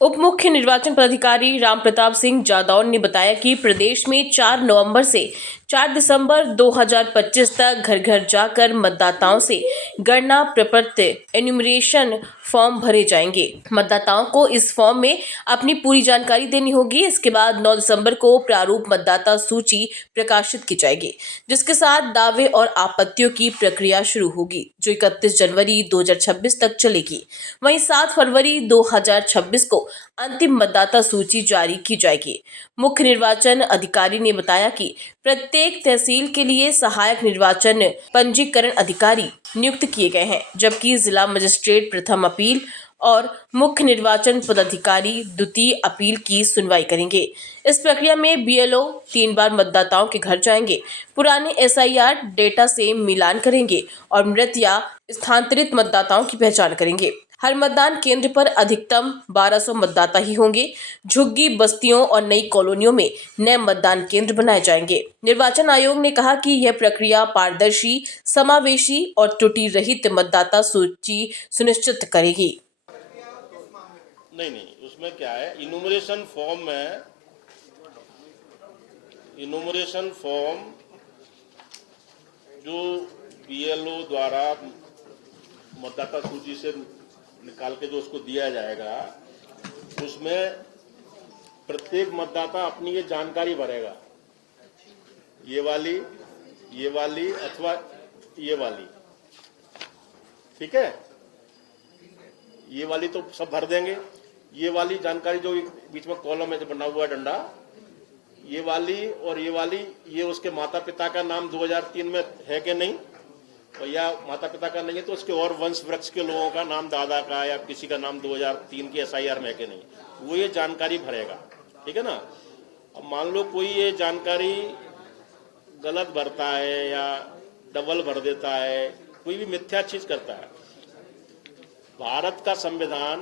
उप मुख्य निर्वाचन पदाधिकारी रामप्रताप सिंह जादौन ने बताया कि प्रदेश में 4 नवंबर से 4 दिसंबर 2025 तक घर घर जाकर मतदाताओं से गणना प्रपत्र एन्यूमरेशन फॉर्म भरे जाएंगे। मतदाताओं को इस फॉर्म में अपनी पूरी जानकारी देनी होगी। इसके बाद 9 दिसंबर को प्रारूप मतदाता सूची प्रकाशित की जाएगी, जिसके साथ दावे और आपत्तियों की प्रक्रिया शुरू होगी, जो 31 जनवरी 2026 तक चलेगी। वहीं 7 फरवरी 2026 को अंतिम मतदाता सूची जारी की जाएगी। मुख्य निर्वाचन अधिकारी ने बताया कि प्रत्येक तहसील के लिए सहायक निर्वाचन पंजीकरण अधिकारी नियुक्त किए गए हैं, जबकि जिला मजिस्ट्रेट प्रथम अपील और मुख्य निर्वाचन पदाधिकारी द्वितीय अपील की सुनवाई करेंगे। इस प्रक्रिया में बीएलओ 3 बार मतदाताओं के घर जाएंगे, पुराने एसआईआर डेटा से मिलान करेंगे और मृत या स्थानांतरित मतदाताओं की पहचान करेंगे। हर मतदान केंद्र पर अधिकतम 1200 मतदाता ही होंगे। झुग्गी बस्तियों और नई कॉलोनियों में नए मतदान केंद्र बनाए जाएंगे। निर्वाचन आयोग ने कहा कि यह प्रक्रिया पारदर्शी, समावेशी और त्रुटि रहित मतदाता सूची सुनिश्चित करेगी। नहीं, उसमें क्या है, इन्यूमरेशन फॉर्म जो बीएलओ द्वारा मतदाता सूची से निकाल के जो उसको दिया जाएगा, उसमें प्रत्येक मतदाता अपनी ये जानकारी भरेगा, ये वाली अथवा ये वाली, ठीक है। ये वाली तो सब भर देंगे। ये वाली जानकारी जो बीच में कॉलम में जो बना हुआ डंडा, ये वाली और ये वाली, ये उसके माता पिता का नाम 2003 में है कि नहीं, और या माता पिता का नहीं है तो उसके और वंश वृक्ष के लोगों का नाम, दादा का या किसी का नाम 2003 की एसआईआर में है कि नहीं, वो ये जानकारी भरेगा, ठीक है ना। अब मान लो कोई ये जानकारी गलत भरता है या डबल भर देता है, कोई भी मिथ्या चीज करता है। भारत का संविधान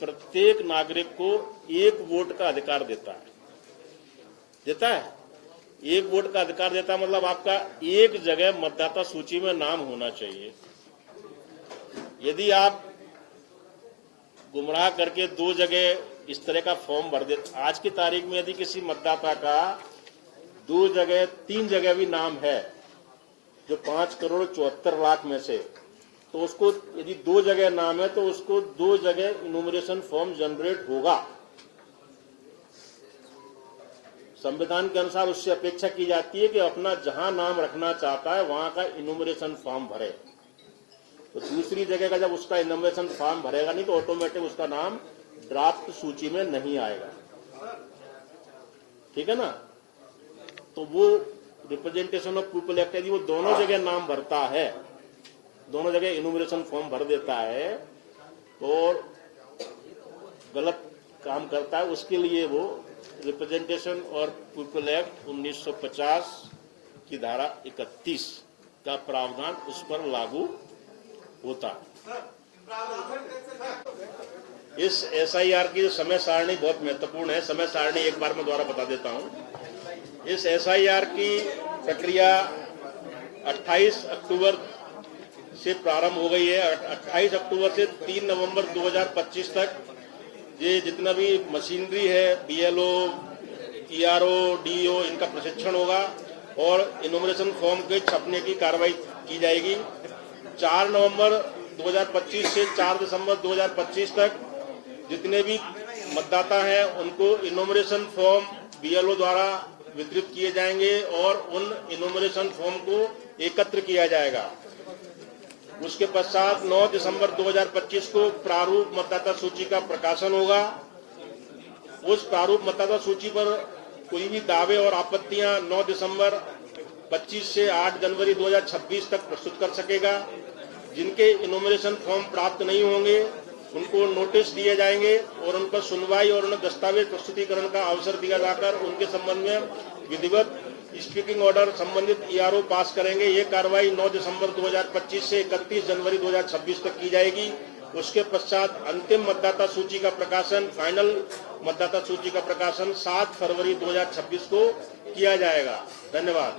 प्रत्येक नागरिक को एक वोट का अधिकार देता है। एक वोट का अधिकार देता है, मतलब आपका एक जगह मतदाता सूची में नाम होना चाहिए। यदि आप गुमराह करके 2 जगह इस तरह का फॉर्म भर देते, आज की तारीख में यदि किसी मतदाता का 2 जगह 3 जगह भी नाम है, जो 5,74,00,000 में से, तो उसको यदि 2 जगह नाम है तो उसको 2 जगह इन्यूमरेशन फॉर्म जनरेट होगा। संविधान के अनुसार उससे अपेक्षा की जाती है कि अपना जहां नाम रखना चाहता है वहां का इन्यूमरेशन फॉर्म भरे। तो दूसरी जगह का जब उसका इन्यूमरेशन फॉर्म भरेगा नहीं तो ऑटोमेटिक उसका नाम ड्राफ्ट सूची में नहीं आएगा, ठीक है ना। तो वो रिप्रेजेंटेशन ऑफ पीपल एक्ट, यदि वो दोनों जगह नाम भरता है, दोनों जगह इन्यूमरेशन फॉर्म भर देता है और गलत काम करता है, उसके लिए वो रिप्रेजेंटेशन और पीपल एक्ट 1950 की धारा 31 का प्रावधान उस पर लागू होता है। इस एसआईआर की जो समय सारणी बहुत महत्वपूर्ण है। समय सारणी एक बार मैं दोबारा बता देता हूं। इस एसआईआर की प्रक्रिया 28 अक्टूबर से प्रारंभ हो गई है। 28 अक्टूबर से 3 नवंबर 2025 तक ये जितना भी मशीनरी है, बीएलओ, ईआरओ, डीओ, इनका प्रशिक्षण होगा और इन्यूमरेशन फॉर्म के छपने की कार्रवाई की जाएगी। 4 नवंबर 2025 से 4 दिसंबर 2025 तक जितने भी मतदाता हैं उनको इन्यूमरेशन फॉर्म बीएलओ द्वारा वितरित किए जाएंगे और उन इन्यूमरेशन फॉर्म को एकत्र किया जाएगा। उसके पश्चात 9 दिसंबर 2025 को प्रारूप मतदाता सूची का प्रकाशन होगा। उस प्रारूप मतदाता सूची पर कोई भी दावे और आपत्तियां 9 दिसंबर 25 से 8 जनवरी 2026 तक प्रस्तुत कर सकेगा। जिनके इन्यूमरेशन फॉर्म प्राप्त नहीं होंगे उनको नोटिस दिए जाएंगे और उन पर सुनवाई और उन्हें दस्तावेज प्रस्तुतिकरण का अवसर दिया जाकर उनके संबंध में विधिवत स्पीकिंग ऑर्डर संबंधित ईआरओ पास करेंगे। ये कार्रवाई 9 दिसंबर 2025 से 31 जनवरी 2026 तक की जाएगी। उसके पश्चात अंतिम मतदाता सूची का प्रकाशन, फाइनल मतदाता सूची का प्रकाशन 7 फरवरी 2026 को किया जाएगा। धन्यवाद।